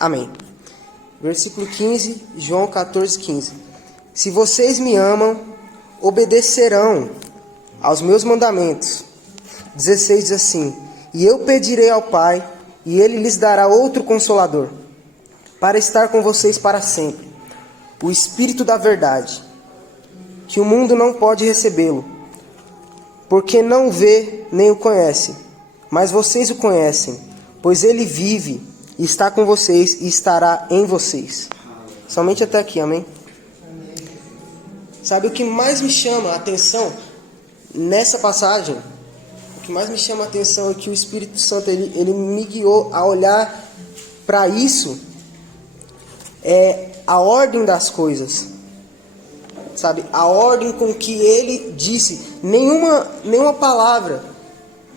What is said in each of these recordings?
Amém. Versículo 15, João 14, 15. Se vocês me amam, obedecerão aos meus mandamentos. 16 diz assim: e eu pedirei ao Pai, e Ele lhes dará outro Consolador, para estar com vocês para sempre, o Espírito da verdade, que o mundo não pode recebê-lo, porque não vê nem o conhece, mas vocês o conhecem, pois Ele vive e está com vocês e estará em vocês. Somente até aqui, amém? Sabe, o que mais me chama a atenção nessa passagem, o que mais me chama a atenção é que o Espírito Santo ele me guiou a olhar para isso, a ordem das coisas, sabe, a ordem com que ele disse. Nenhuma palavra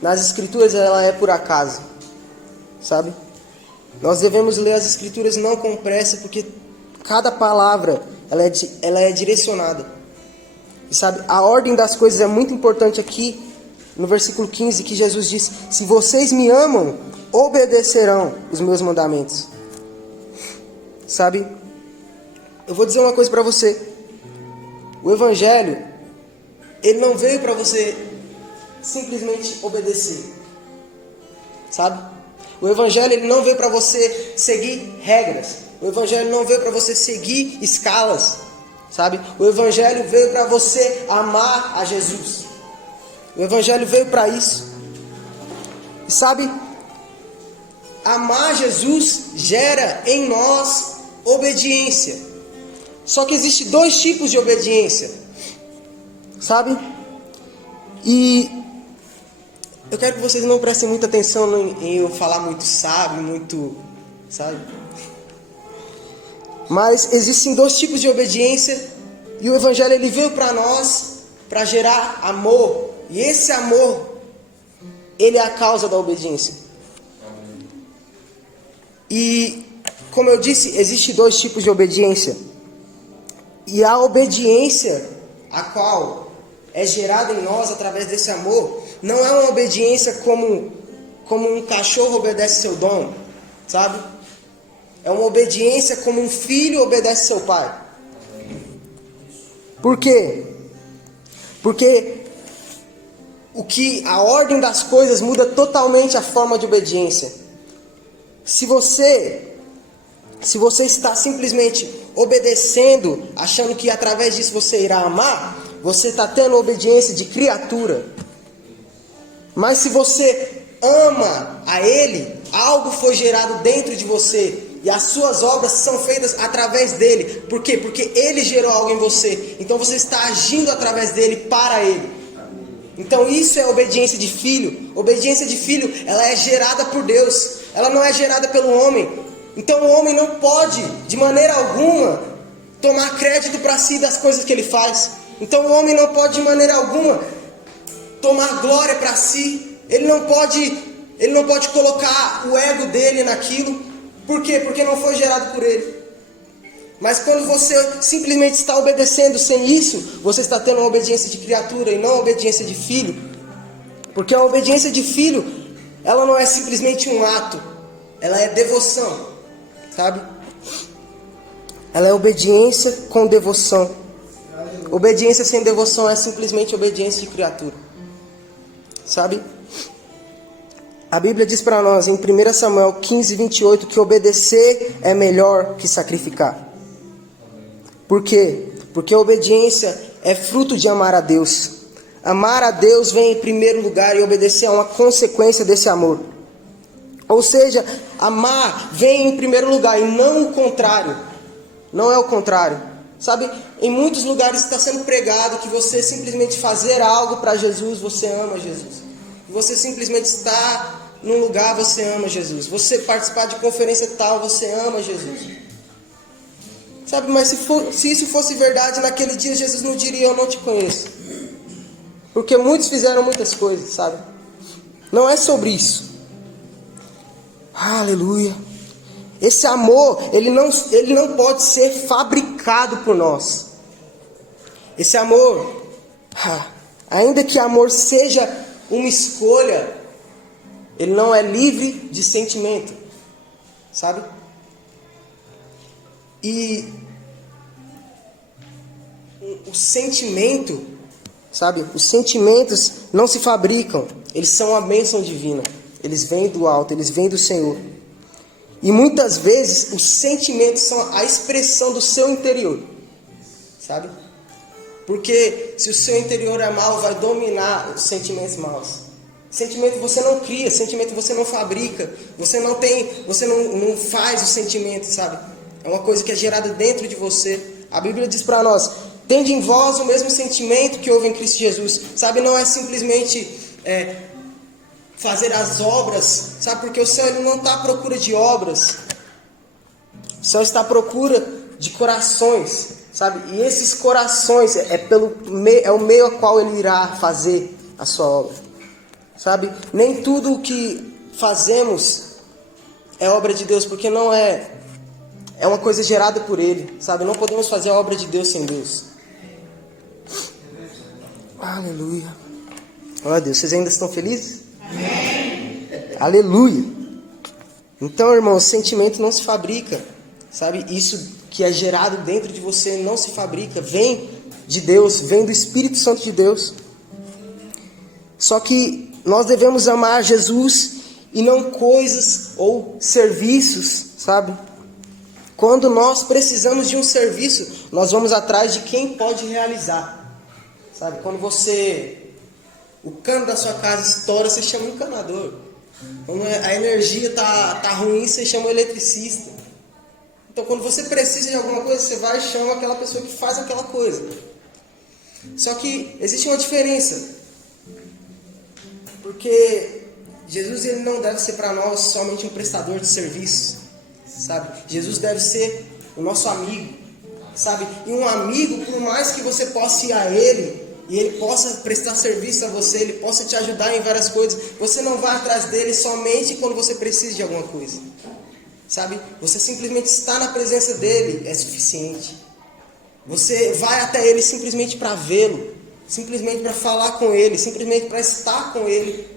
nas Escrituras ela é por acaso, sabe? Nós devemos ler as Escrituras não com pressa, porque cada palavra ela é direcionada. E sabe, a ordem das coisas é muito importante aqui no versículo 15, que Jesus diz: se vocês me amam, obedecerão os meus mandamentos. Sabe, eu vou dizer uma coisa para você. O Evangelho, ele não veio para você simplesmente obedecer, sabe? O Evangelho ele não veio para você seguir regras. O Evangelho não veio para você seguir escalas, sabe? O Evangelho veio para você amar a Jesus. O Evangelho veio para isso. E sabe, amar Jesus gera em nós obediência. Só que existe dois tipos de obediência, sabe? E eu quero que vocês não prestem muita atenção em eu falar muito sábio, muito, sabe? Mas existem dois tipos de obediência, e o Evangelho ele veio para nós para gerar amor, e esse amor ele é a causa da obediência. E como eu disse, existem dois tipos de obediência, e a obediência a qual é gerada em nós através desse amor não é uma obediência como um cachorro obedece seu dono, sabe? É uma obediência como um filho obedece seu pai. Por quê? Porque a ordem das coisas muda totalmente a forma de obediência. Se você está simplesmente obedecendo, achando que através disso você irá amar, você está tendo obediência de criatura. Mas se você ama a Ele, algo foi gerado dentro de você, e as suas obras são feitas através dele. Por quê? Porque Ele gerou algo em você. Então você está agindo através dele para Ele. Então isso é obediência de filho. Obediência de filho, ela é gerada por Deus. Ela não é gerada pelo homem. Então o homem não pode, de maneira alguma, tomar crédito para si das coisas que ele faz. Então o homem não pode, de maneira alguma, tomar glória para si. Ele não pode colocar o ego dele naquilo. Por quê? Porque não foi gerado por ele. Mas quando você simplesmente está obedecendo sem isso, você está tendo uma obediência de criatura e não uma obediência de filho. Porque a obediência de filho, ela não é simplesmente um ato, ela é devoção, sabe? Ela é obediência com devoção. Obediência sem devoção é simplesmente obediência de criatura, sabe? A Bíblia diz para nós em 1 Samuel 15, 28 que obedecer é melhor que sacrificar. Por quê? Porque a obediência é fruto de amar a Deus. Amar a Deus vem em primeiro lugar e obedecer é uma consequência desse amor. Ou seja, amar vem em primeiro lugar e não o contrário. Não é o contrário. Sabe, em muitos lugares está sendo pregado que você simplesmente fazer algo para Jesus, você ama Jesus. Você simplesmente está num lugar, você ama Jesus. Você participar de conferência tal, você ama Jesus. Sabe, mas se isso fosse verdade, naquele dia Jesus não diria: eu não te conheço. Porque muitos fizeram muitas coisas, sabe? Não é sobre isso. Aleluia. Esse amor, ele não pode ser fabricado por nós. Esse amor, ainda que amor seja uma escolha, ele não é livre de sentimento, sabe? E o sentimento, sabe? Os sentimentos não se fabricam. Eles são a bênção divina. Eles vêm do alto, eles vêm do Senhor. E muitas vezes os sentimentos são a expressão do seu interior, sabe? Porque se o seu interior é mau, vai dominar os sentimentos maus. Sentimento você não cria, sentimento você não fabrica, você não faz o sentimento, sabe? É uma coisa que é gerada dentro de você. A Bíblia diz para nós: tende em vós o mesmo sentimento que houve em Cristo Jesus, sabe? Não é simplesmente fazer as obras, sabe? Porque o céu ele não está à procura de obras, o céu está à procura de corações, sabe? E esses corações é o meio a qual ele irá fazer a sua obra, sabe? Nem tudo o que fazemos é obra de Deus, porque não é uma coisa gerada por ele, sabe? Não podemos fazer a obra de Deus sem Deus. Aleluia. Glória a Deus. Vocês ainda estão felizes? Amém. Aleluia. Então, irmão, o sentimento não se fabrica, sabe? Isso que é gerado dentro de você não se fabrica, vem de Deus, vem do Espírito Santo de Deus. Só que nós devemos amar Jesus e não coisas ou serviços, sabe? Quando nós precisamos de um serviço, nós vamos atrás de quem pode realizar, sabe? Quando o cano da sua casa estoura, você chama um encanador. Quando a energia tá ruim, você chama um eletricista. Então, quando você precisa de alguma coisa, você vai e chama aquela pessoa que faz aquela coisa. Só que existe uma diferença. Porque Jesus ele não deve ser para nós somente um prestador de serviço, sabe? Jesus deve ser o nosso amigo, sabe? E um amigo, por mais que você possa ir a ele e ele possa prestar serviço a você, ele possa te ajudar em várias coisas, você não vai atrás dele somente quando você precisa de alguma coisa, sabe? Você simplesmente estar na presença dele é suficiente. Você vai até ele simplesmente para vê-lo, simplesmente para falar com ele, simplesmente para estar com ele.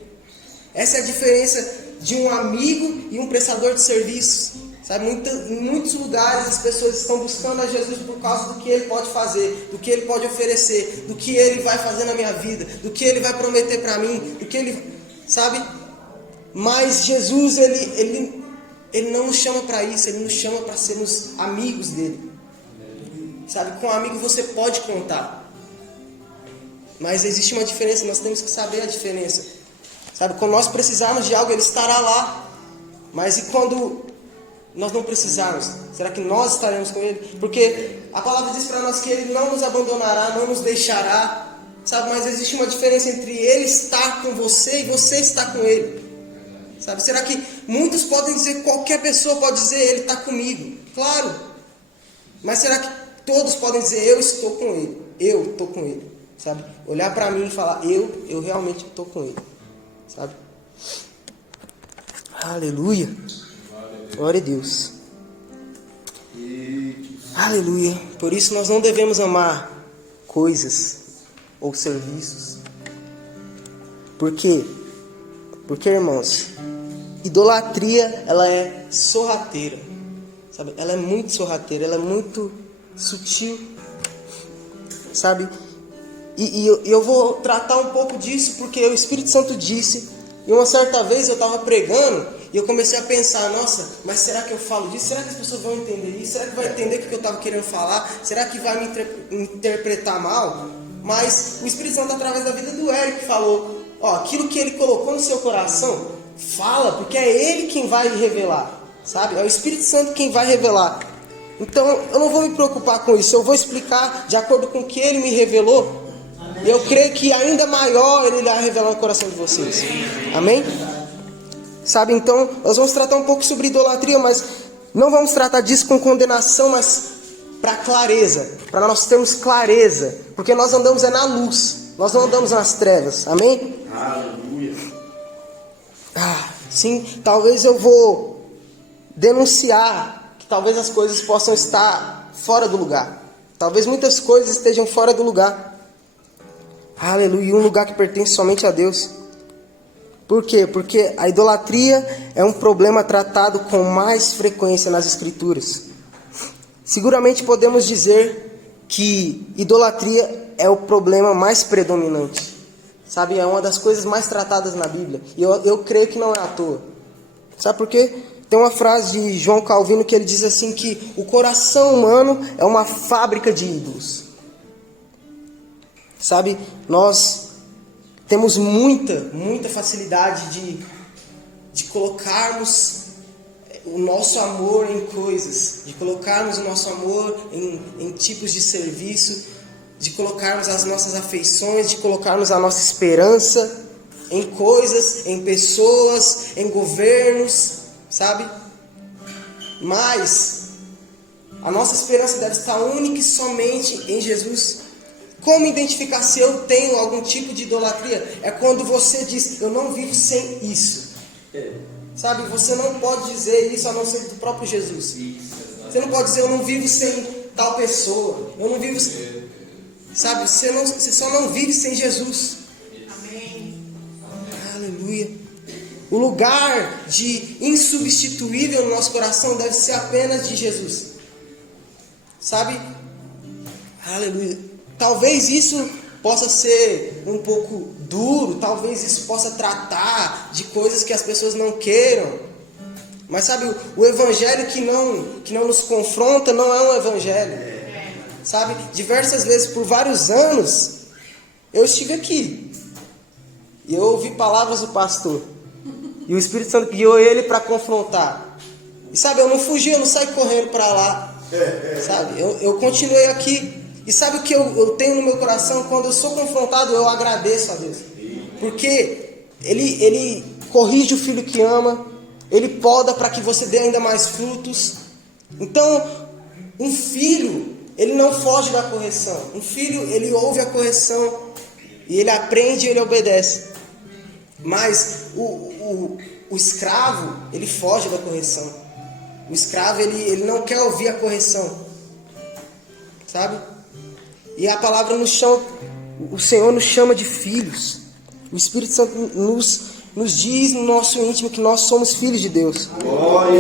Essa é a diferença de um amigo e um prestador de serviços, sabe? Em muitos lugares as pessoas estão buscando a Jesus por causa do que ele pode fazer, do que ele pode oferecer, do que ele vai fazer na minha vida, do que ele vai prometer para mim, do que ele, sabe? Mas Jesus, ele não nos chama para isso, ele nos chama para sermos amigos dele, sabe? Com um amigo você pode contar, mas existe uma diferença, nós temos que saber a diferença, sabe? Quando nós precisarmos de algo, ele estará lá, mas e quando nós não precisarmos, será que nós estaremos com ele? Porque a palavra diz para nós que ele não nos abandonará, não nos deixará, sabe? Mas existe uma diferença entre ele estar com você e você estar com ele, sabe? Será que muitos podem dizer, qualquer pessoa pode dizer, ele está comigo? Claro, mas será que todos podem dizer, eu estou com ele, eu estou com ele, sabe? Olhar para mim e falar, eu realmente estou com ele, sabe? Aleluia. Glória a Deus. Aleluia. Por isso nós não devemos amar coisas ou serviços. Por quê? Porque, irmãos, idolatria, ela é sorrateira, sabe? Ela é muito sorrateira, ela é muito sutil, sabe? E eu vou tratar um pouco disso porque o Espírito Santo disse. E uma certa vez eu estava pregando e eu comecei a pensar, nossa, mas será que eu falo disso? Será que as pessoas vão entender isso? Será que vai entender o que eu estava querendo falar? Será que vai me interpretar mal? Mas o Espírito Santo, através da vida do Eric, falou, aquilo que ele colocou no seu coração, fala, porque é ele quem vai revelar, sabe? É o Espírito Santo quem vai revelar. Então eu não vou me preocupar com isso, eu vou explicar de acordo com o que ele me revelou. Eu creio que ainda maior ele irá revelar no coração de vocês. Amém? Sabe, então, nós vamos tratar um pouco sobre idolatria, mas não vamos tratar disso com condenação, mas para clareza, para nós termos clareza, porque nós andamos na luz, nós não andamos nas trevas. Amém? Aleluia. Sim, talvez eu vou denunciar que talvez as coisas possam estar fora do lugar. Talvez muitas coisas estejam fora do lugar. Aleluia, um lugar que pertence somente a Deus. Por quê? Porque a idolatria é um problema tratado com mais frequência nas Escrituras. seguramente podemos dizer que idolatria é o problema mais predominante. Sabe, é uma das coisas mais tratadas na Bíblia. E eu creio que não é à toa. Sabe por quê? Tem uma frase de João Calvino que ele diz assim que o coração humano é uma fábrica de ídolos. Sabe, nós temos muita facilidade de colocarmos o nosso amor em coisas, de colocarmos o nosso amor em tipos de serviço, de colocarmos as nossas afeições, de colocarmos a nossa esperança em coisas, em pessoas, em governos, sabe? Mas a nossa esperança deve estar única e somente em Jesus. Como identificar se eu tenho algum tipo de idolatria? É quando você diz, eu não vivo sem isso. Sabe, você não pode dizer isso a não ser do próprio Jesus. Você não pode dizer, eu não vivo sem tal pessoa. Eu não vivo sem... Sabe, você só não vive sem Jesus. Amém. Aleluia. O lugar de insubstituível no nosso coração deve ser apenas de Jesus. Sabe? Aleluia. Talvez isso possa ser um pouco duro, talvez isso possa tratar de coisas que as pessoas não queiram. Mas sabe, o evangelho que não nos confronta não é um evangelho. Sabe, diversas vezes, por vários anos, eu estive aqui e eu ouvi palavras do pastor. E o Espírito Santo guiou ele para confrontar. E sabe, eu não fugi, eu não saí correndo para lá. Sabe, eu continuei aqui. E sabe o que eu tenho no meu coração? Quando eu sou confrontado, eu agradeço a Deus. Porque Ele corrige o filho que ama. Ele poda para que você dê ainda mais frutos. Então, um filho, ele não foge da correção. Um filho, ele ouve a correção. E ele aprende e ele obedece. Mas o escravo, ele foge da correção. O escravo, ele não quer ouvir a correção. Sabe? E a palavra nos chama, o Senhor nos chama de filhos. O Espírito Santo nos diz no nosso íntimo que nós somos filhos de Deus.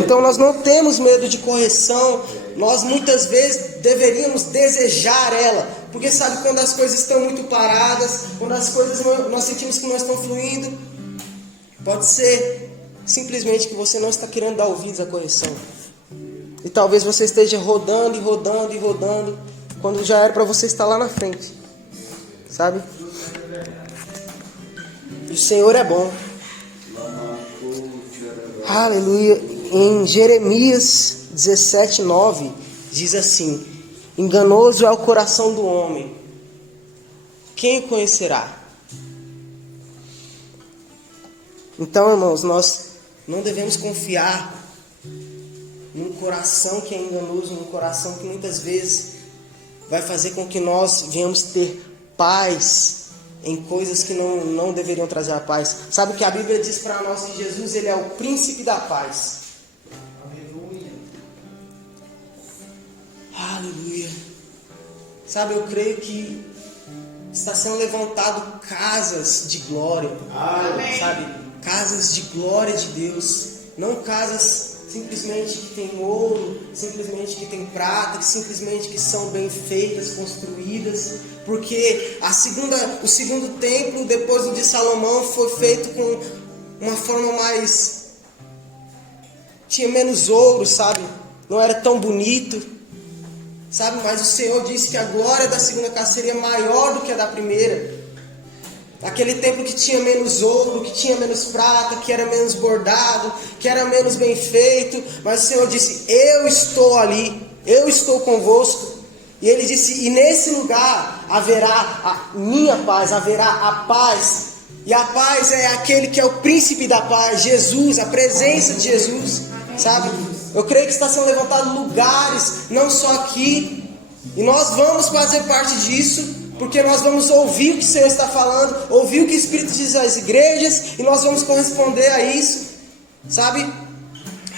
Então nós não temos medo de correção. Nós muitas vezes deveríamos desejar ela. Porque sabe, quando as coisas estão muito paradas, quando as coisas nós sentimos que não estão fluindo, pode ser simplesmente que você não está querendo dar ouvidos à correção. E talvez você esteja rodando, quando já era para você estar lá na frente. Sabe? E o Senhor é bom. Aleluia. Em Jeremias 17:9 diz assim: enganoso é o coração do homem, quem o conhecerá? Então, irmãos, nós não devemos confiar num coração que é enganoso, num coração que muitas vezes vai fazer com que nós venhamos ter paz em coisas que não deveriam trazer a paz. Sabe o que a Bíblia diz para nós? Que Jesus, ele é o príncipe da paz. Aleluia. Aleluia. Sabe, eu creio que está sendo levantado casas de glória. Amém. Sabe, casas de glória de Deus. Não casas simplesmente que tem ouro, simplesmente que tem prata, simplesmente que são bem feitas, construídas, porque o segundo templo, depois do de Salomão, foi feito com uma forma mais... tinha menos ouro, sabe? Não era tão bonito, sabe? Mas o Senhor disse que a glória da segunda casa seria maior do que a da primeira. Aquele templo que tinha menos ouro, que tinha menos prata, que era menos bordado, que era menos bem feito. Mas o Senhor disse, eu estou ali, eu estou convosco. E Ele disse, e nesse lugar haverá a minha paz, haverá a paz. E a paz é aquele que é o príncipe da paz, Jesus, a presença de Jesus, sabe? Eu creio que está sendo levantado lugares, não só aqui. E nós vamos fazer parte disso. Porque nós vamos ouvir o que o Senhor está falando, ouvir o que o Espírito diz às igrejas, e nós vamos corresponder a isso, sabe?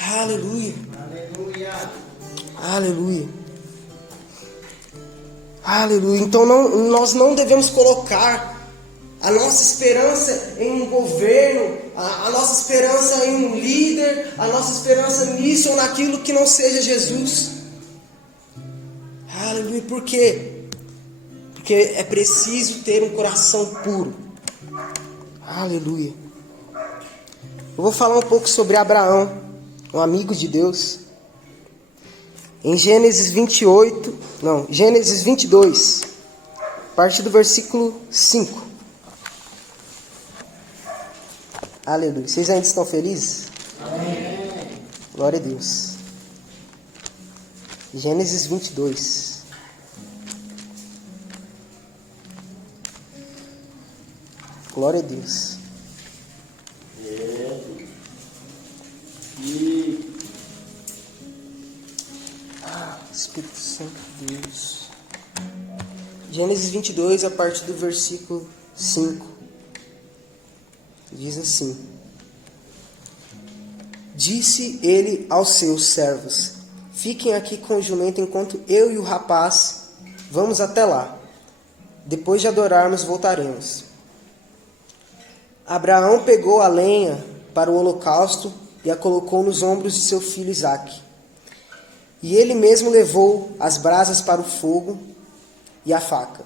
Aleluia. Aleluia. Aleluia. Aleluia. Então nós não devemos colocar a nossa esperança em um governo, a nossa esperança em um líder, a nossa esperança nisso ou naquilo que não seja Jesus. Aleluia. Por quê? Porque é preciso ter um coração puro. Aleluia. Eu vou falar um pouco sobre Abraão, um amigo de Deus. Em Gênesis 22, a partir do versículo 5. Aleluia. Vocês ainda estão felizes? Amém. Glória a Deus. Gênesis 22. Glória a Deus. Espírito Santo de Deus. Gênesis 22, a partir do versículo 5. Diz assim: Disse ele aos seus servos: Fiquem aqui com o jumento enquanto eu e o rapaz vamos até lá. Depois de adorarmos, voltaremos. Abraão pegou a lenha para o holocausto e a colocou nos ombros de seu filho Isaque. E ele mesmo levou as brasas para o fogo e a faca.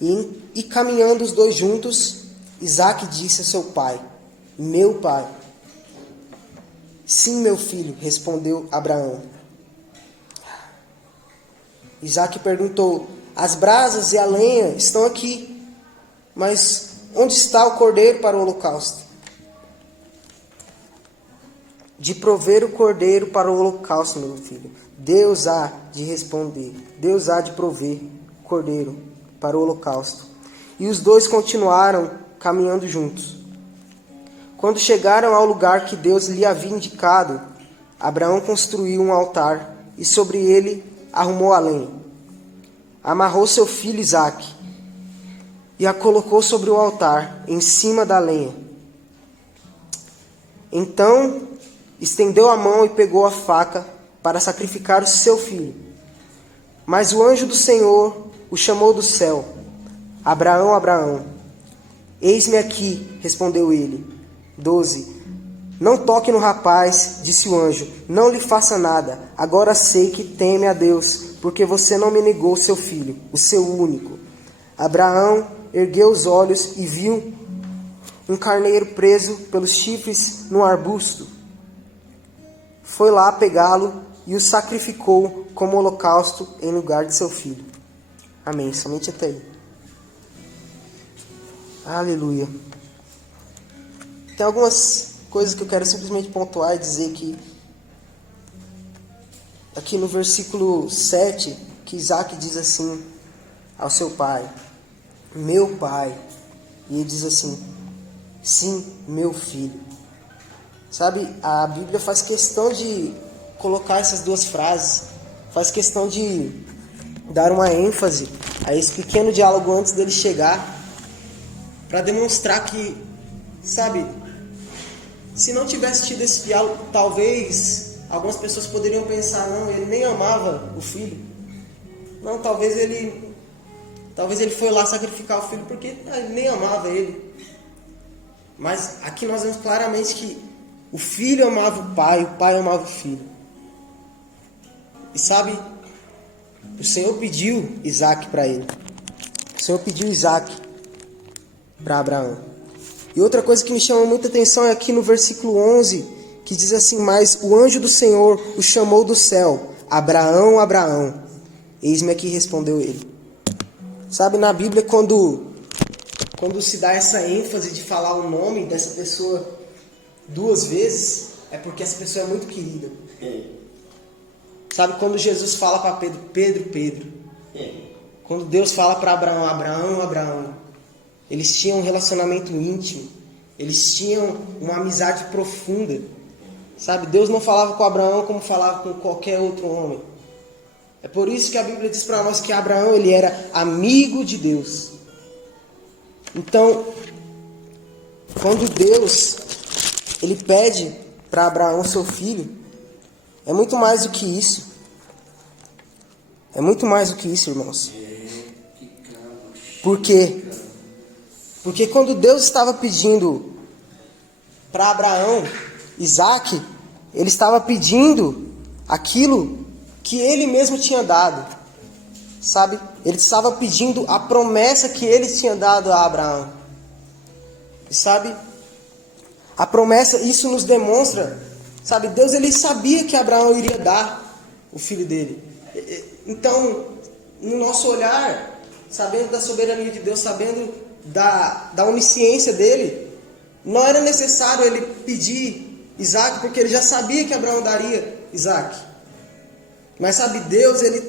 E caminhando os dois juntos, Isaque disse a seu pai: Meu pai. Sim, meu filho, respondeu Abraão. Isaque perguntou: As brasas e a lenha estão aqui, mas onde está o cordeiro para o holocausto? De prover o cordeiro para o holocausto, meu filho. Deus há de responder. Deus há de prover o cordeiro para o holocausto. E os dois continuaram caminhando juntos. Quando chegaram ao lugar que Deus lhe havia indicado, Abraão construiu um altar e sobre ele arrumou a lenha. Amarrou seu filho Isaque e a colocou sobre o altar, em cima da lenha. Então estendeu a mão e pegou a faca para sacrificar o seu filho. Mas o anjo do Senhor o chamou do céu: Abraão, Abraão. Eis-me aqui, respondeu ele. 12. Não toque no rapaz, disse o anjo, não lhe faça nada. Agora sei que teme a Deus, porque você não me negou seu filho, o seu único. Abraão ergueu os olhos e viu um carneiro preso pelos chifres num arbusto. Foi lá pegá-lo e o sacrificou como holocausto em lugar de seu filho. Amém. Somente até aí. Aleluia. Tem algumas coisas que eu quero simplesmente pontuar e dizer que aqui no versículo 7, que Isaque diz assim ao seu pai: Meu pai. E ele diz assim: Sim, meu filho. Sabe, a Bíblia faz questão de colocar essas duas frases, faz questão de dar uma ênfase a esse pequeno diálogo antes dele chegar, para demonstrar que, sabe, se não tivesse tido esse diálogo, talvez algumas pessoas poderiam pensar: não, ele nem amava o filho. Não, talvez ele foi lá sacrificar o filho porque ele nem amava ele. Mas aqui nós vemos claramente que o filho amava o pai amava o filho. E sabe, o Senhor pediu Isaque para ele. O Senhor pediu Isaque para Abraão. E outra coisa que me chama muita atenção é aqui no versículo 11, que diz assim: Mas o anjo do Senhor o chamou do céu: Abraão, Abraão. Eis-me aqui, respondeu ele. Sabe, na Bíblia, quando se dá essa ênfase de falar o nome dessa pessoa duas vezes, é porque essa pessoa é muito querida. Sabe, quando Jesus fala para Pedro: Pedro, Pedro. Quando Deus fala para Abraão: Abraão, Abraão. Eles tinham um relacionamento íntimo. Eles tinham uma amizade profunda. Sabe, Deus não falava com Abraão como falava com qualquer outro homem. É por isso que a Bíblia diz para nós que Abraão, ele era amigo de Deus. Então, quando Deus, ele pede para Abraão seu filho, é muito mais do que isso. É muito mais do que isso, irmãos. Por quê? Porque quando Deus estava pedindo para Abraão Isaque, ele estava pedindo aquilo que ele mesmo tinha dado. sabe? Ele estava pedindo a promessa que ele tinha dado a Abraão. E sabe? A promessa, isso nos demonstra, sabe? Deus, ele sabia que Abraão iria dar o filho dele. Então, no nosso olhar, sabendo da soberania de Deus, sabendo da onisciência dele, não era necessário ele pedir Isaac, porque ele já sabia que Abraão daria Isaac. Mas sabe, Deus, ele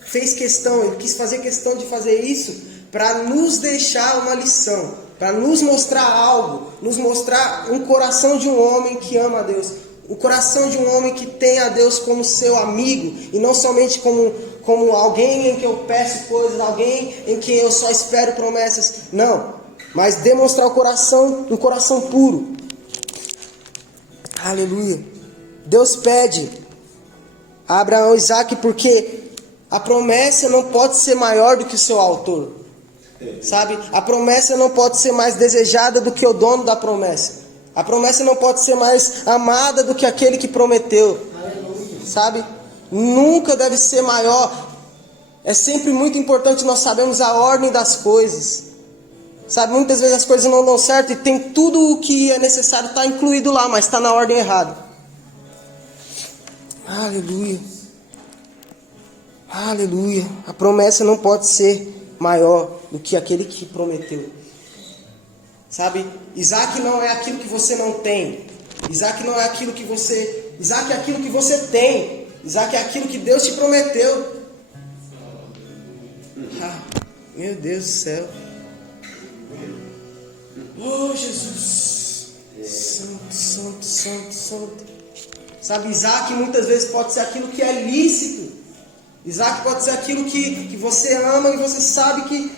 fez questão, ele quis fazer questão de fazer isso para nos deixar uma lição, para nos mostrar algo, nos mostrar um coração de um homem que ama a Deus, o coração de um homem que tem a Deus como seu amigo, e não somente como alguém em que eu peço coisas, alguém em que eu só espero promessas, não, mas demonstrar um coração puro. Aleluia. Deus pede a Abraão e Isaac porque a promessa não pode ser maior do que o seu autor, sabe? A promessa não pode ser mais desejada do que o dono da promessa. A promessa não pode ser mais amada do que aquele que prometeu, sabe? Nunca deve ser maior. É sempre muito importante nós sabermos a ordem das coisas, sabe? Muitas vezes as coisas não dão certo e tem tudo o que é necessário está incluído lá, mas está na ordem errada. Aleluia. Aleluia. A promessa não pode ser maior do que aquele que prometeu. Sabe? Isaac não é aquilo que você não tem. Isaac não é aquilo que você... Isaac é aquilo que você tem. Isaac é aquilo que Deus te prometeu. Meu Deus do céu. Oh, Jesus. Santo, santo, santo, santo. Sabe, Isaac muitas vezes pode ser aquilo que é lícito. Isaac pode ser aquilo que você ama e você sabe que,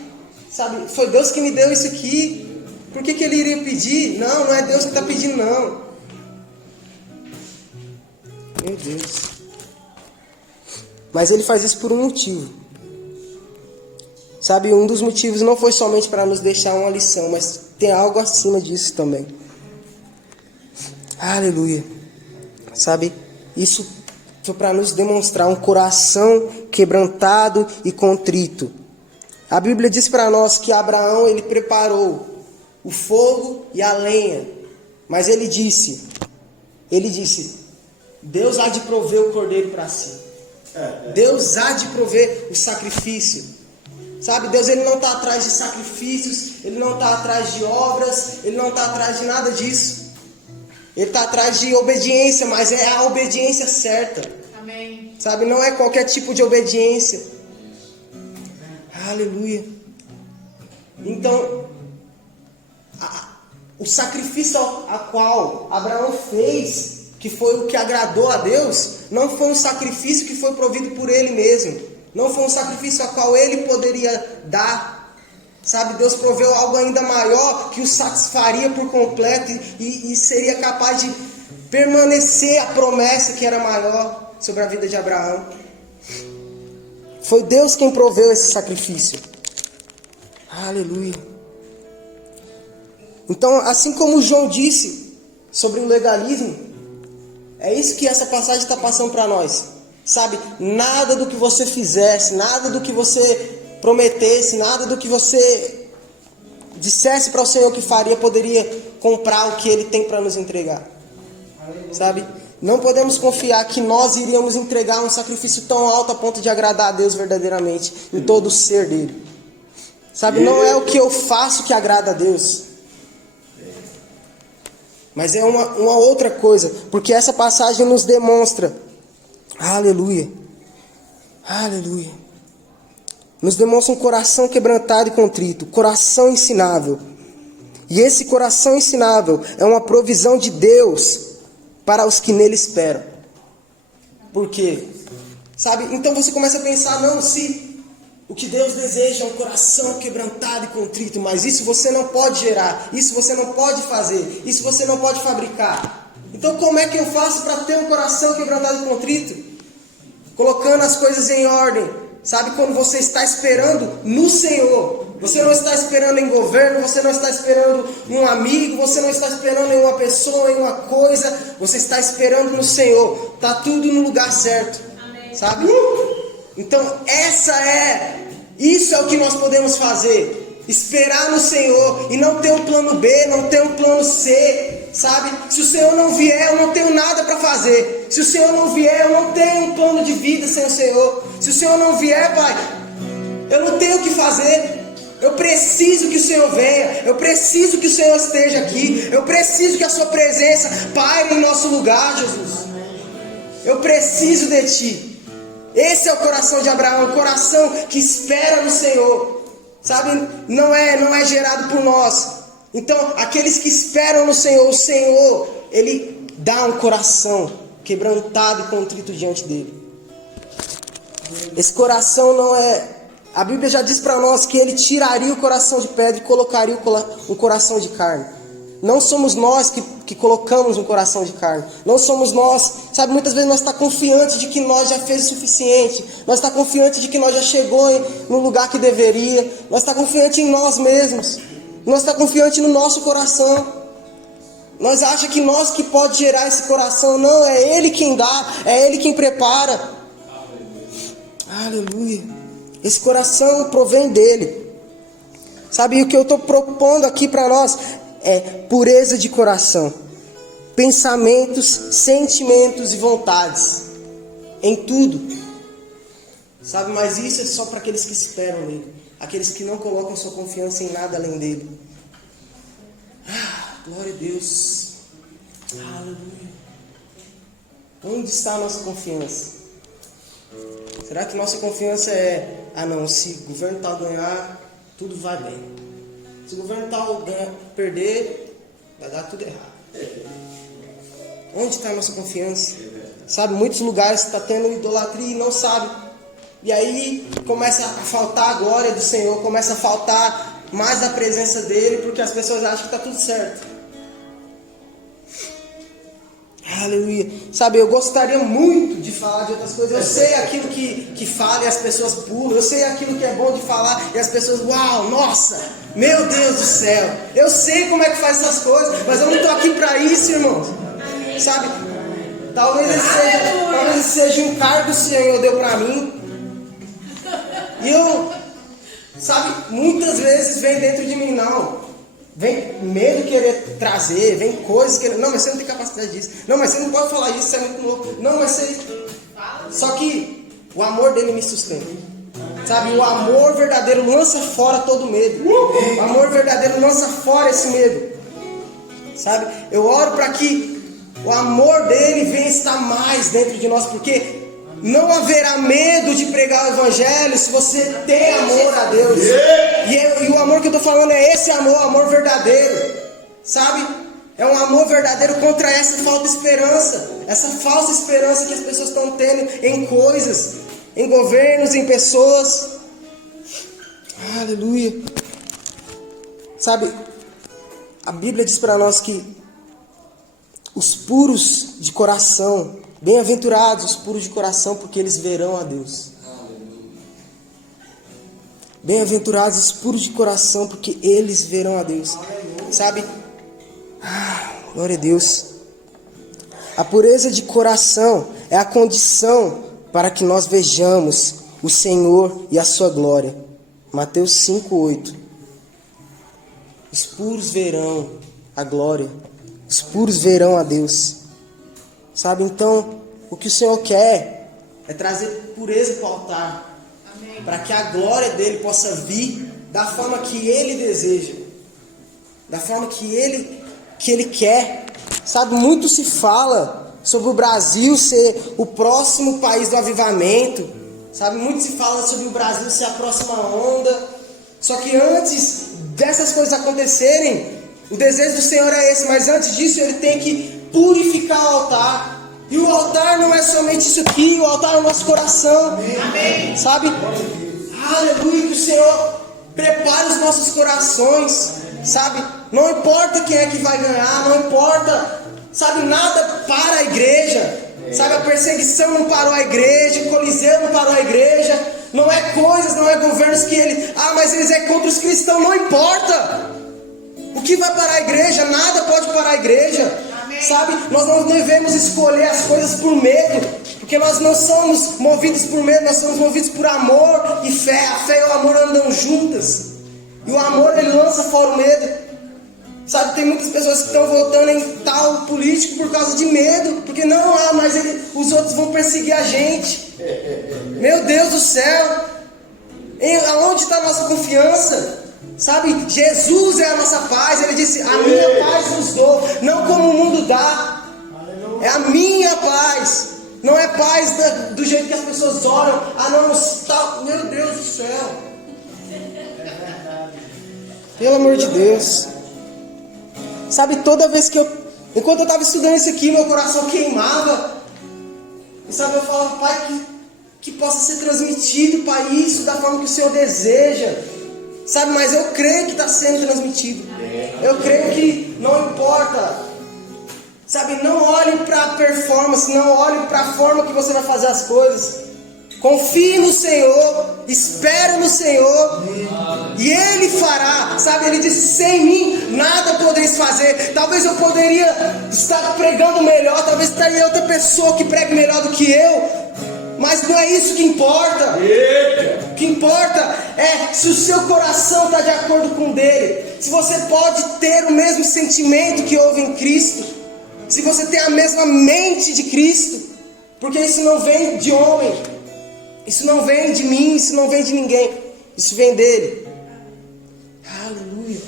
sabe, foi Deus que me deu isso aqui. Por que ele iria pedir? Não é Deus que está pedindo, não. Meu Deus. Mas ele faz isso por um motivo. Sabe, um dos motivos não foi somente para nos deixar uma lição, mas tem algo acima disso também. Aleluia. Sabe, isso foi para nos demonstrar um coração quebrantado e contrito. A Bíblia diz para nós que Abraão, ele preparou o fogo e a lenha. Mas ele disse, Deus há de prover o cordeiro para si. Deus há de prover o sacrifício. Sabe, Deus, ele não está atrás de sacrifícios, ele não está atrás de obras, ele não está atrás de nada disso. Ele está atrás de obediência, mas é a obediência certa. Amém. Sabe, não é qualquer tipo de obediência. Aleluia. Então, o sacrifício a qual Abraão fez, que foi o que agradou a Deus, não foi um sacrifício que foi provido por ele mesmo. Não foi um sacrifício a qual ele poderia dar. Sabe, Deus proveu algo ainda maior que o satisfaria por completo e seria capaz de permanecer a promessa que era maior sobre a vida de Abraão. Foi Deus quem proveu esse sacrifício. Aleluia. Então, assim como João disse sobre o legalismo, é isso que essa passagem está passando para nós. Sabe, nada do que você fizesse, nada do que você prometesse, nada do que você dissesse para o Senhor que faria poderia comprar o que Ele tem para nos entregar. Sabe, não podemos confiar que nós iríamos entregar um sacrifício tão alto a ponto de agradar a Deus verdadeiramente em todo o ser dele. Sabe, não é o que eu faço que agrada a Deus, mas é uma outra coisa, porque essa passagem nos demonstra, aleluia, aleluia, nos demonstra um coração quebrantado e contrito, coração ensinável. E esse coração ensinável é uma provisão de Deus para os que nele esperam. Por quê? Sabe, então você começa a pensar, não, se o que Deus deseja é um coração quebrantado e contrito, mas isso você não pode gerar, isso você não pode fazer, isso você não pode fabricar. Então como é que eu faço para ter um coração quebrantado e contrito? Colocando as coisas em ordem. Sabe, quando você está esperando no Senhor, você não está esperando em governo, você não está esperando em um amigo, você não está esperando em uma pessoa, em uma coisa, você está esperando no Senhor. Está tudo no lugar certo. Amém. Sabe? Então essa é Isso é o que nós podemos fazer. Esperar no Senhor e não ter um plano B, não ter um plano C, sabe? Se o Senhor não vier, eu não tenho nada para fazer. Se o Senhor não vier, eu não tenho um plano de vida sem o Senhor. Se o Senhor não vier, Pai, eu não tenho o que fazer. Eu preciso que o Senhor venha. Eu preciso que o Senhor esteja aqui. Eu preciso que a sua presença paire em nosso lugar, Jesus. Eu preciso de Ti. Esse é o coração de Abraão, o coração que espera no Senhor. Sabe, não é gerado por nós. Então, aqueles que esperam no Senhor, o Senhor, Ele dá um coração quebrantado e contrito diante dEle. Esse coração não é... A Bíblia já diz para nós que Ele tiraria o coração de pedra e colocaria um coração de carne. Não somos nós que colocamos um coração de carne. Não somos nós. Sabe, muitas vezes nós estamos confiantes de que nós já fez o suficiente. Nós estamos confiantes de que nós já chegou no lugar que deveria. Nós estamos confiantes em nós mesmos. Nós estamos confiantes no nosso coração. Nós achamos que nós que pode gerar esse coração. Não, é Ele quem dá. É Ele quem prepara. Aleluia. Esse coração provém dEle. Sabe, o que eu estou propondo aqui para nós é pureza de coração, pensamentos, sentimentos e vontades, em tudo, sabe, mas isso é só para aqueles que esperam nele, aqueles que não colocam sua confiança em nada além dele. Glória a Deus, aleluia. Onde está a nossa confiança? Será que nossa confiança é, não, se o governo tal ganhar, tudo vai bem. Se o governo tal perder, vai dar tudo errado. Onde está a nossa confiança? Sabe, muitos lugares está tendo idolatria e não sabe. E aí começa a faltar a glória do Senhor, começa a faltar mais a presença dEle, porque as pessoas acham que está tudo certo. Aleluia. Sabe, eu gostaria muito de falar de outras coisas. Eu sei aquilo que fala e as pessoas pulam. Eu sei aquilo que é bom de falar e as pessoas, uau, nossa, meu Deus do céu. Eu sei como é que faz essas coisas, mas eu não estou aqui para isso, irmãos. Sabe, talvez esse seja um cargo que o Senhor deu para mim. E eu, sabe, muitas vezes vem dentro de mim, não. Vem medo querer trazer, vem coisas querer... Não, mas você não tem capacidade disso. Não, mas você não pode falar isso, você é muito novo. Não, mas você... Só que o amor dele me sustenta. Sabe, o amor verdadeiro lança fora todo medo. O amor verdadeiro lança fora esse medo. Sabe, eu oro para que o amor dele venha estar mais dentro de nós, porque não haverá medo de pregar o evangelho se você tem amor a Deus. E o amor que eu estou falando é esse amor verdadeiro. Sabe? É um amor verdadeiro contra essa falta de esperança. Essa falsa esperança que as pessoas estão tendo em coisas, em governos, em pessoas. Aleluia. Sabe, a Bíblia diz para nós que os puros de coração, bem-aventurados os puros de coração, porque eles verão a Deus. Bem-aventurados os puros de coração, porque eles verão a Deus. Sabe? Glória a Deus. A pureza de coração é a condição para que nós vejamos o Senhor e a sua glória. Mateus 5:8. Os puros verão a glória. Os puros verão a Deus. Sabe, então, o que o Senhor quer é trazer pureza para o altar. Para que a glória dele possa vir da forma que ele deseja. Da forma que ele quer. Sabe, muito se fala sobre o Brasil ser o próximo país do avivamento. Sabe, muito se fala sobre o Brasil ser a próxima onda. Só que antes dessas coisas acontecerem, o desejo do Senhor é esse. Mas antes disso ele tem que purificar o altar. E o altar não é somente isso aqui, o altar é o nosso coração. Amém. Sabe? Aleluia, que o Senhor prepare os nossos corações. Sabe? Não importa quem é que vai ganhar, não importa, sabe, nada para a igreja. Sabe, a perseguição não parou a igreja, o Coliseu não parou a igreja. Não é coisas, não é governos que ele... mas eles é contra os cristãos, não importa. O que vai parar a igreja? Nada pode parar a igreja. sabe? Nós não devemos escolher as coisas por medo, porque nós não somos movidos por medo, nós somos movidos por amor e fé. A fé e o amor andam juntas, e o amor ele lança fora o medo. Sabe, tem muitas pessoas que estão votando em tal político por causa de medo, porque não, mas os outros vão perseguir a gente. Meu Deus do céu, aonde está a nossa confiança? Sabe, Jesus é a nossa paz. Ele disse, a minha paz vos dou, não como o mundo dá. É a minha paz. Não é paz do jeito que as pessoas oram. Meu Deus do céu. Pelo amor de Deus. Sabe, toda vez que enquanto eu estava estudando isso aqui, meu coração queimava. E sabe, eu falava, Pai, que possa ser transmitido, Pai, isso da forma que o Senhor deseja. Sabe, mas eu creio que está sendo transmitido. Eu creio que não importa. Sabe, não olhe para a performance, não olhe para a forma que você vai fazer as coisas. Confie no Senhor, espere no Senhor, e Ele fará. Sabe, Ele disse, sem mim nada podeis fazer. Talvez eu poderia estar pregando melhor, talvez estaria outra pessoa que pregue melhor do que eu, mas não é isso que importa. O que importa é se o seu coração está de acordo com o dele, se você pode ter o mesmo sentimento que houve em Cristo, se você tem a mesma mente de Cristo, porque isso não vem de homem, isso não vem de mim, isso não vem de ninguém, isso vem dele. Aleluia.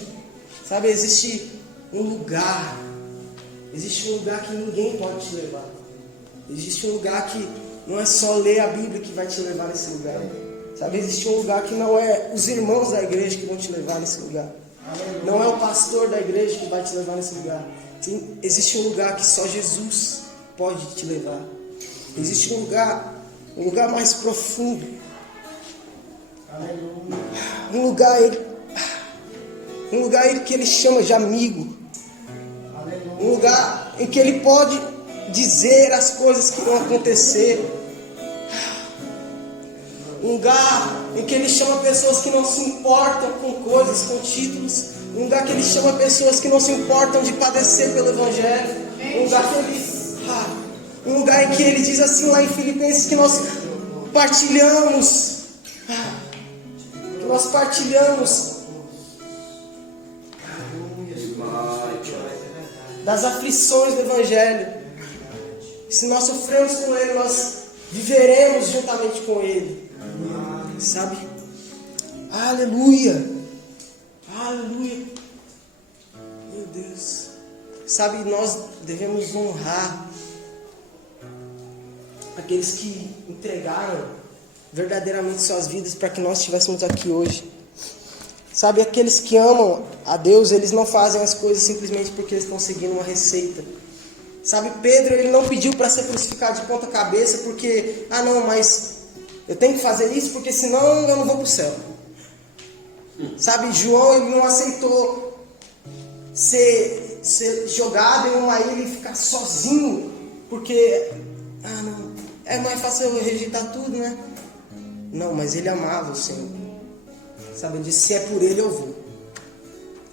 Sabe, existe um lugar que ninguém pode te levar. Existe um lugar que não é só ler a Bíblia que vai te levar nesse lugar. Sabe, existe um lugar que não é os irmãos da igreja que vão te levar nesse lugar. Não é o pastor da igreja que vai te levar nesse lugar. Existe um lugar que só Jesus pode te levar. Existe um lugar mais profundo. Um lugar que Ele chama de amigo. Um lugar em que Ele pode dizer as coisas que vão acontecer. Um lugar em que Ele chama pessoas que não se importam com coisas, com títulos. Um lugar que Ele chama pessoas que não se importam de padecer pelo Evangelho. Um lugar em que Ele diz assim lá em Filipenses, que nós partilhamos. Das aflições do Evangelho. Se nós sofremos com Ele, nós viveremos juntamente com Ele. Sabe? Aleluia. Aleluia. Meu Deus. Sabe, nós devemos honrar aqueles que entregaram verdadeiramente suas vidas para que nós estivéssemos aqui hoje. Sabe, aqueles que amam a Deus, eles não fazem as coisas simplesmente porque eles estão seguindo uma receita. Sabe, Pedro, ele não pediu para ser crucificado de ponta cabeça porque, mas eu tenho que fazer isso porque senão eu não vou para o céu. Sabe, João, ele não aceitou ser jogado em uma ilha e ficar sozinho porque, não, é mais fácil eu rejeitar tudo, né? Não, mas ele amava o Senhor. Sabe, ele disse, se é por Ele eu vou.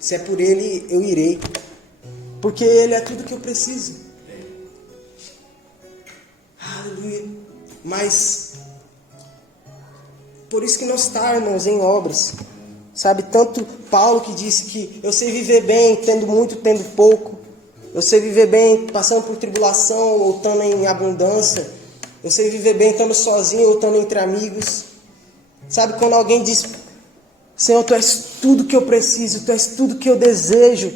Se é por Ele eu irei. Porque Ele é tudo que eu preciso. Aleluia. Mas, por isso que não está, irmãos, em obras. Sabe, tanto Paulo que disse que eu sei viver bem, tendo muito, tendo pouco. Eu sei viver bem, passando por tribulação, ou estando em abundância. Eu sei viver bem, estando sozinho, ou estando entre amigos. Sabe, quando alguém diz, Senhor, Tu és tudo que eu preciso, Tu és tudo que eu desejo.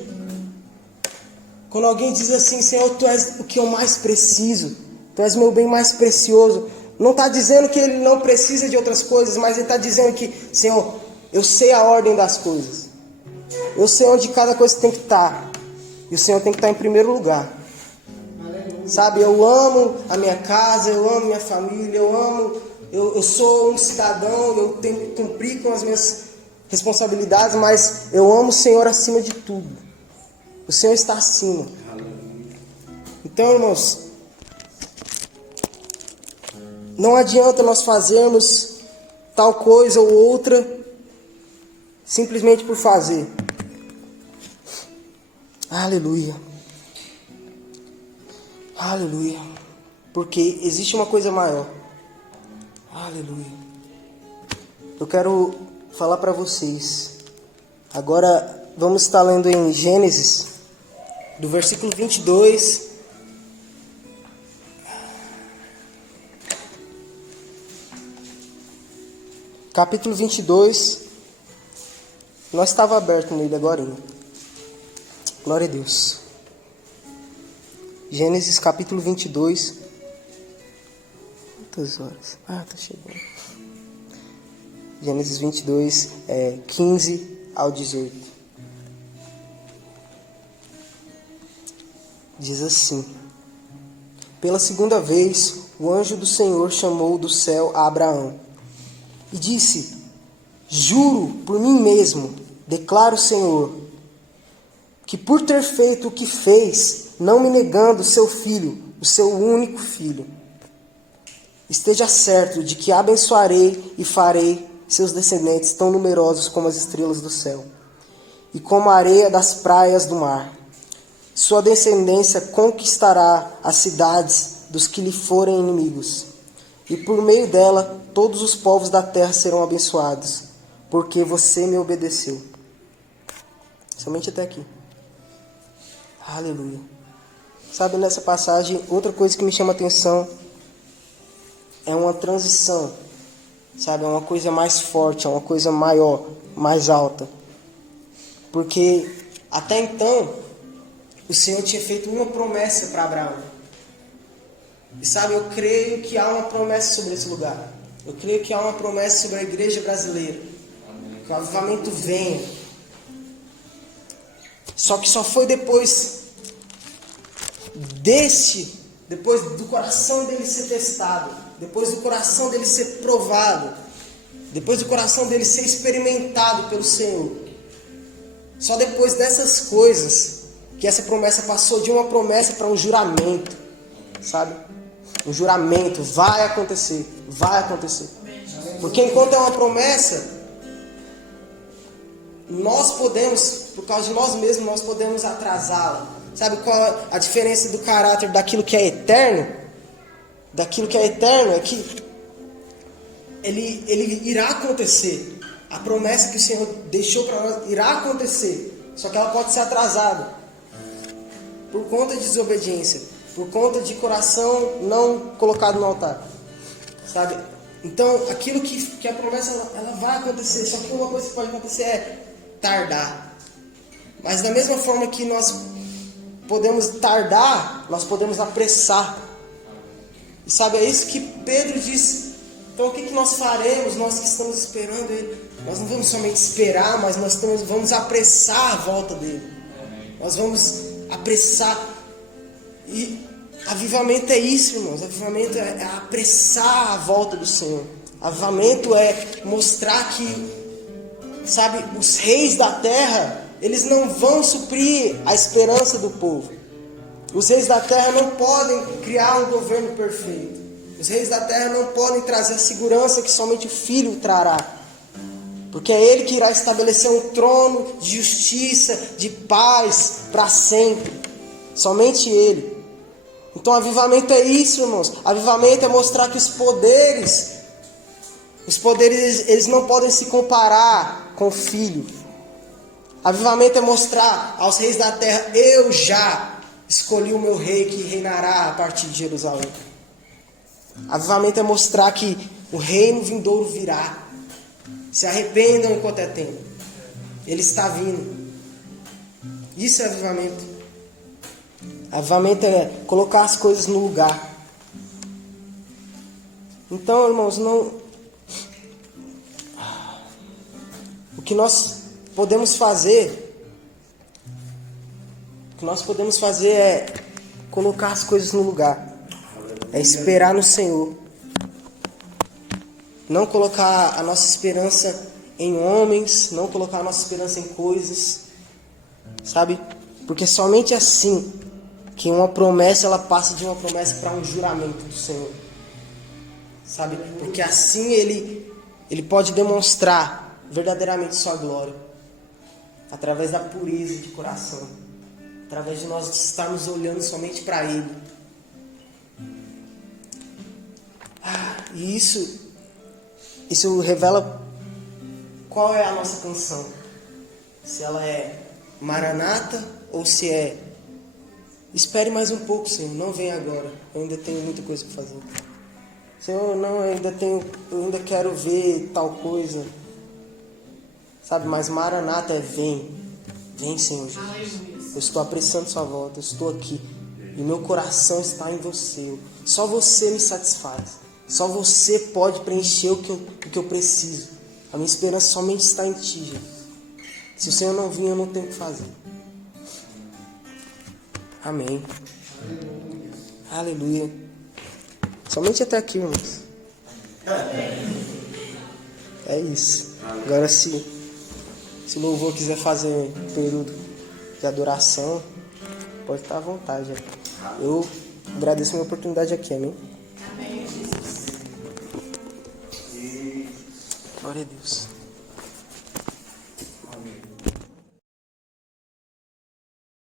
Quando alguém diz assim, Senhor, Tu és o que eu mais preciso, Tu és meu bem mais precioso. Não está dizendo que ele não precisa de outras coisas, mas ele está dizendo que, Senhor, eu sei a ordem das coisas. Eu sei onde cada coisa tem que estar. E o Senhor tem que estar em primeiro lugar. Sabe, eu amo a minha casa, eu amo minha família, eu sou um cidadão, eu tenho que cumprir com as minhas responsabilidades, mas eu amo o Senhor acima de tudo. O Senhor está acima. Então, irmãos, não adianta nós fazermos tal coisa ou outra simplesmente por fazer. Aleluia. Aleluia. Porque existe uma coisa maior. Aleluia. Eu quero falar para vocês. Agora vamos estar lendo em Gênesis, do versículo 22. Capítulo 22. Nós estava aberto nele agora. Glória a Deus. Gênesis capítulo 22. Quantas horas? Tá chegando. Gênesis 22, 15 ao 18. Diz assim: Pela segunda vez, o anjo do Senhor chamou do céu a Abraão e disse: Juro por mim mesmo, declara o Senhor, que por ter feito o que fez, não me negando seu filho, o seu único filho, esteja certo de que abençoarei e farei seus descendentes tão numerosos como as estrelas do céu e como a areia das praias do mar. Sua descendência conquistará as cidades dos que lhe forem inimigos, e por meio dela todos os povos da terra serão abençoados, porque você me obedeceu. Somente até aqui. Aleluia. Sabe, nessa passagem, outra coisa que me chama a atenção é uma transição. Sabe, é uma coisa mais forte, é uma coisa maior, mais alta. Porque até então, o Senhor tinha feito uma promessa para Abraão. E sabe, eu creio que há uma promessa sobre esse lugar. Eu creio que há uma promessa sobre a igreja brasileira. Que o avivamento venha. Só que só foi depois do coração dele ser testado, depois do coração dele ser provado, depois do coração dele ser experimentado pelo Senhor. Só depois dessas coisas que essa promessa passou de uma promessa para um juramento, sabe? Um juramento, vai acontecer, vai acontecer. Porque enquanto é uma promessa, nós podemos, por causa de nós mesmos, nós podemos atrasá-la. Sabe qual é a diferença do caráter daquilo que é eterno? Daquilo que é eterno é que ele irá acontecer. A promessa que o Senhor deixou para nós irá acontecer. Só que ela pode ser atrasada por conta de desobediência, por conta de coração não colocado no altar. Sabe? Então, aquilo que a promessa ela vai acontecer. Só que uma coisa que pode acontecer é tardar. Mas da mesma forma que nós podemos tardar, nós podemos apressar. E sabe, é isso que Pedro diz. Então o que nós faremos, nós que estamos esperando Ele? Nós não vamos somente esperar, mas nós vamos apressar a volta dEle. Nós vamos apressar. E avivamento é isso, irmãos. Avivamento é apressar a volta do Senhor. Avivamento é mostrar que, sabe, os reis da terra, eles não vão suprir a esperança do povo. Os reis da terra não podem criar um governo perfeito. Os reis da terra não podem trazer a segurança que somente o Filho trará. Porque é Ele que irá estabelecer um trono de justiça, de paz para sempre. Somente Ele. Então avivamento é isso, irmãos. Avivamento é mostrar que os poderes eles não podem se comparar com o Filho. Avivamento é mostrar aos reis da terra: eu já escolhi o meu rei que reinará a partir de Jerusalém. Avivamento é mostrar que o reino vindouro virá. Se arrependam enquanto é tempo. Ele está vindo. Isso é avivamento. Avivamento é colocar as coisas no lugar. Então, irmãos, o que nós podemos fazer é colocar as coisas no lugar. É esperar no Senhor. Não colocar a nossa esperança em homens, não colocar a nossa esperança em coisas, sabe? Porque somente assim que uma promessa ela passa de uma promessa para um juramento do Senhor, sabe? Porque assim ele pode demonstrar verdadeiramente sua glória através da pureza de coração, através de nós estarmos olhando somente para Ele, E isso revela qual é a nossa canção. Se ela é Maranata ou se é espere mais um pouco, Senhor, não vem agora, eu ainda tenho muita coisa para fazer. Senhor, não, eu ainda quero ver tal coisa. Sabe, mas Maranata é vem. Vem, Senhor Jesus. Eu estou apreciando sua volta, eu estou aqui. E meu coração está em você. Só você me satisfaz. Só você pode preencher o que eu preciso. A minha esperança somente está em ti, Jesus. Se o Senhor não vir, eu não tenho o que fazer. Amém. Aleluia. Somente até aqui, irmãos. É isso. Agora se o louvor quiser fazer um período de adoração, pode estar à vontade. Eu agradeço a minha oportunidade aqui, amém? Amém, Jesus. Glória a Deus.